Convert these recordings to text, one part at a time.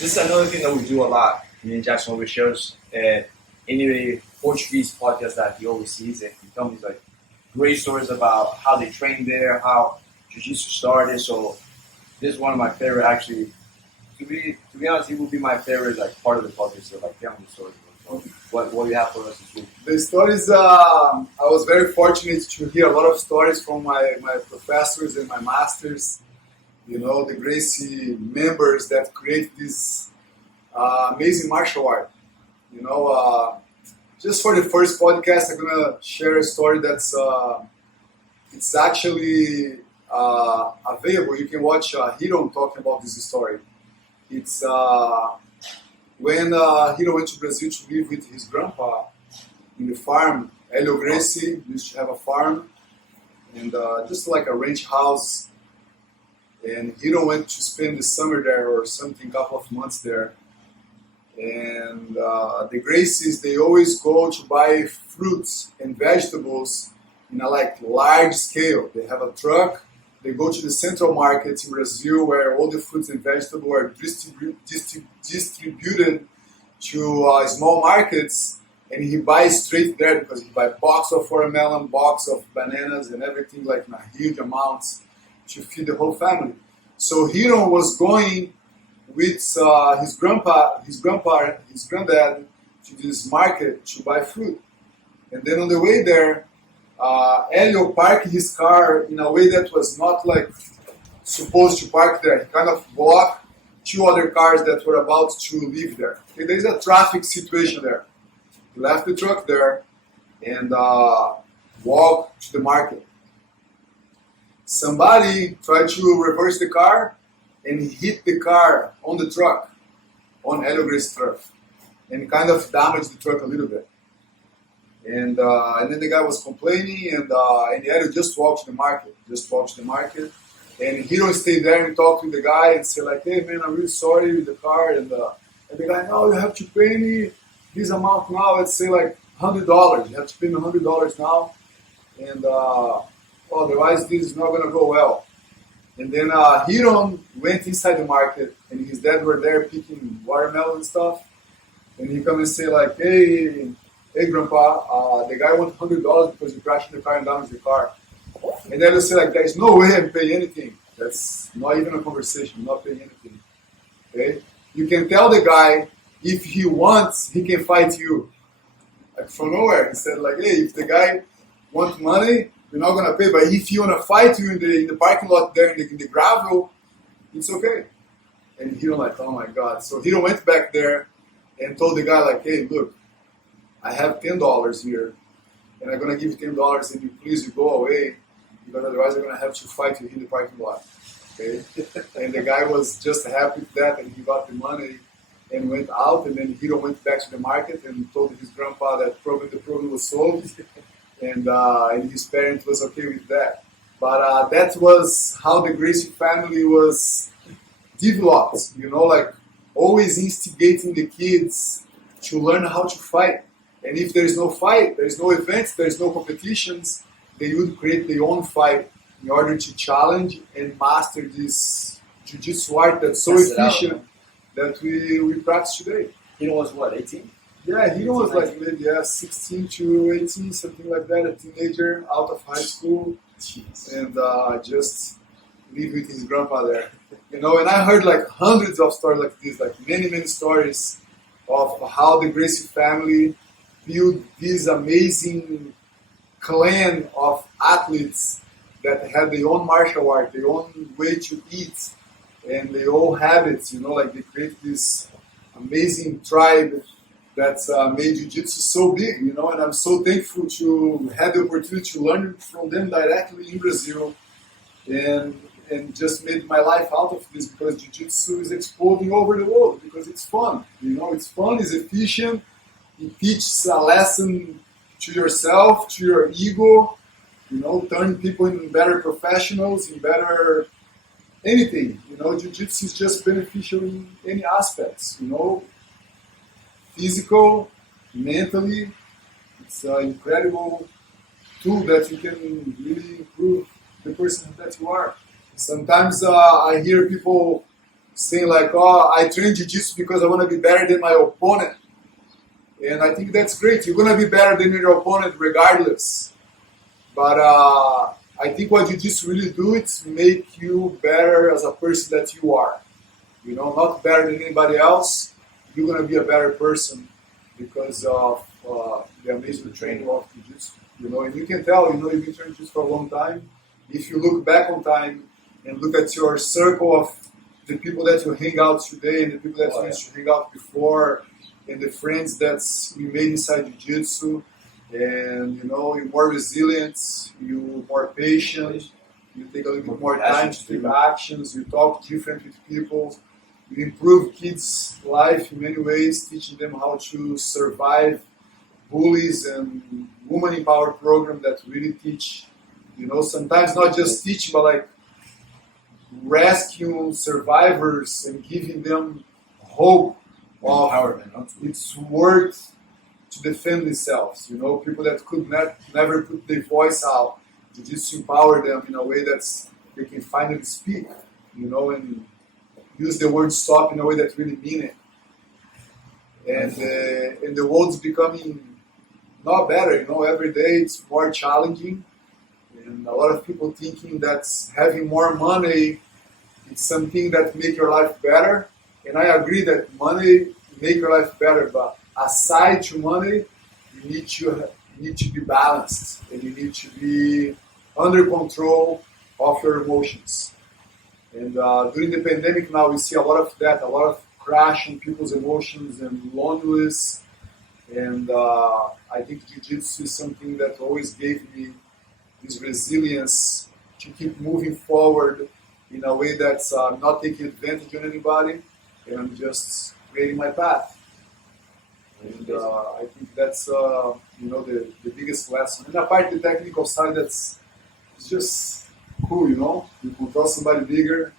this is another thing that we do a lot. Me and Jackson always shares. Any Portuguese podcast that he always sees, and he tells me like great stories about how they trained there, how jiu-jitsu started. So this is one of my favorite, actually. To be honest, it would be my favorite like part of the podcast. So like telling the stories. So what you have for us this week? The stories, I was very fortunate to hear a lot of stories from my professors and my masters. You know, the Gracie members that create this amazing martial art. You know, just for the first podcast, I'm gonna share a story that's it's actually available. You can watch Hiro talking about this story. It's when Hiro went to Brazil to live with his grandpa in the farm. Helio Gracie used to have a farm and just like a ranch house. And Hiro went to spend the summer there or something, couple of months there. And the Gracies, they always go to buy fruits and vegetables in a like large scale. They have a truck. They go to the central markets in Brazil where all the fruits and vegetables are distributed to small markets, and he buys straight there because he buys box of watermelon, box of bananas, and everything like in a huge amounts to feed the whole family. So Hiro was going with his granddad to this market to buy fruit. And then on the way there, Helio parked his car in a way that was not like supposed to park there. He kind of blocked two other cars that were about to leave there. Okay, there's a traffic situation there. He left the truck there and walked to the market. Somebody tried to reverse the car and hit the car on the truck, on Helio Gracie's truck, and kind of damaged the truck a little bit. And then the guy was complaining, and Helio just walked to the market, And Hiro stayed there and talked to the guy and said like, hey man, I'm really sorry with the car. And the guy, no, you have to pay me this amount now. Let's say like $100. You have to pay me $100 now. And otherwise this is not going to go well. And then Hiro went inside the market, and his dad were there picking watermelon and stuff. And he come and say like, hey grandpa, the guy wants $100 because you crashed the car and damaged the car. And then they say like, there's no way I'm paying anything. That's not even a conversation, I'm not paying anything. Okay? You can tell the guy, if he wants, he can fight you. Like from nowhere. He said like, hey, if the guy wants money, you're not gonna pay. But if you wanna fight you in the parking lot there in the gravel, it's okay. And Hiro like, oh my God. So Hiro went back there and told the guy like, hey, look, I have $10 here, and I'm gonna give you $10, and you please go away, because otherwise I'm gonna have to fight you in the parking lot. Okay? And the guy was just happy with that, and he got the money and went out. And then Hiro went back to the market and told his grandpa that the problem was solved, and his parents was okay with that. But that was how the Gracie family was developed. You know, like always instigating the kids to learn how to fight. And if there is no fight, there is no events, there is no competitions, they would create their own fight in order to challenge and master this jiu-jitsu art that's so efficient that we practice today. Hiro was what, 18? Yeah, Hiro was like maybe 16 to 18, something like that, a teenager out of high school. Jeez. And just live with his grandpa there. You know, and I heard like hundreds of stories like this, like many stories of how the Gracie family built this amazing clan of athletes that had their own martial art, their own way to eat, and their own habits. You know, like they created this amazing tribe that's made jiu-jitsu so big. You know, and I'm so thankful to have the opportunity to learn from them directly in Brazil, and just made my life out of this, because jiu-jitsu is exploding over the world because it's fun. You know, it's fun, it's efficient. It teaches a lesson to yourself, to your ego, you know, turn people into better professionals, in better anything. You know, jiu-jitsu is just beneficial in any aspects, you know, physical, mentally. It's an incredible tool that you can really improve the person that you are. Sometimes I hear people saying like, oh, I train jiu-jitsu because I want to be better than my opponent. And I think that's great. You're going to be better than your opponent regardless. But I think what jiu-jitsu really do is make you better as a person that you are. You know, not better than anybody else. You're going to be a better person because of the amazing training of jiu-jitsu. You know, and you can tell, you know, you've been training jiu-jitsu for a long time. If you look back on time and look at your circle of the people that you hang out today and the people that you used to hang out before and the friends that you made inside jiu-jitsu, and, you know, you're more resilient, you're more patient, you take a little bit more time to take actions, you talk different with people, you improve kids' life in many ways, teaching them how to survive bullies and woman empowered program that really teach, you know, sometimes not just teach, but like rescue survivors and giving them hope of empowerment. It's worth to defend themselves. You know, people that could never put their voice out, to just empower them in a way that they can finally speak, you know, and use the word stop in a way that really mean it. And the world's becoming not better, you know, every day it's more challenging. And a lot of people thinking that having more money is something that make your life better. And I agree that money make your life better, but aside to money, you need to be balanced and you need to be under control of your emotions. And during the pandemic now, we see a lot of that, a lot of crash in people's emotions and loneliness. And I think jiu-jitsu is something that always gave me this resilience to keep moving forward in a way that's not taking advantage of anybody, and I'm just creating my path. And I think that's you know, the biggest lesson. And apart the technical side, it's just cool, you know. You control somebody bigger,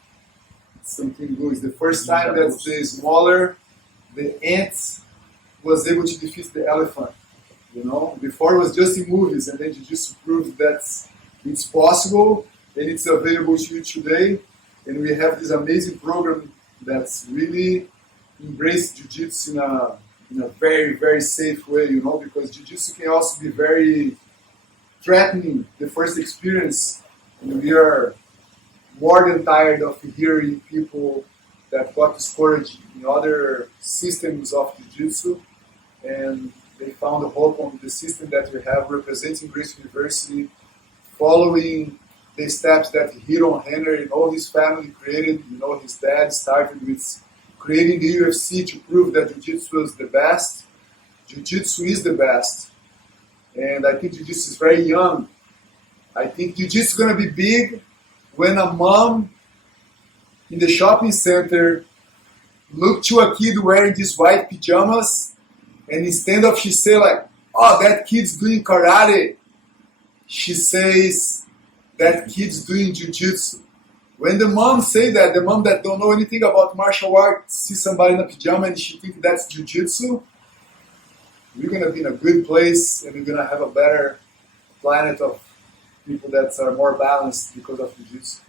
it's something good. It's the first time that the smaller, the ant was able to defeat the elephant. You know, before it was just in movies, and then jiu-jitsu proved that it's possible and it's available to you today. And we have this amazing program that's really embraced jiu-jitsu in a very, very safe way, you know, because jiu-jitsu can also be very threatening the first experience. And we are more than tired of hearing people that got discouraged in other systems of jiu-jitsu, and they found hope on the system that we have representing Gracie University, following the steps that Hiro Henner and all his family created. You know, his dad started with creating the UFC to prove that Jiu-Jitsu was the best. Jiu-Jitsu is the best. And I think Jiu-Jitsu is very young. I think Jiu-Jitsu is going to be big when a mom in the shopping center look to a kid wearing these white pajamas, and instead of she say like, oh, that kid's doing karate, she says, that kid's doing jiu-jitsu. When the mom say that, the mom that don't know anything about martial arts, see somebody in a pajama and she thinks that's jiu-jitsu, we're going to be in a good place and we're going to have a better planet of people that are more balanced because of jiu-jitsu.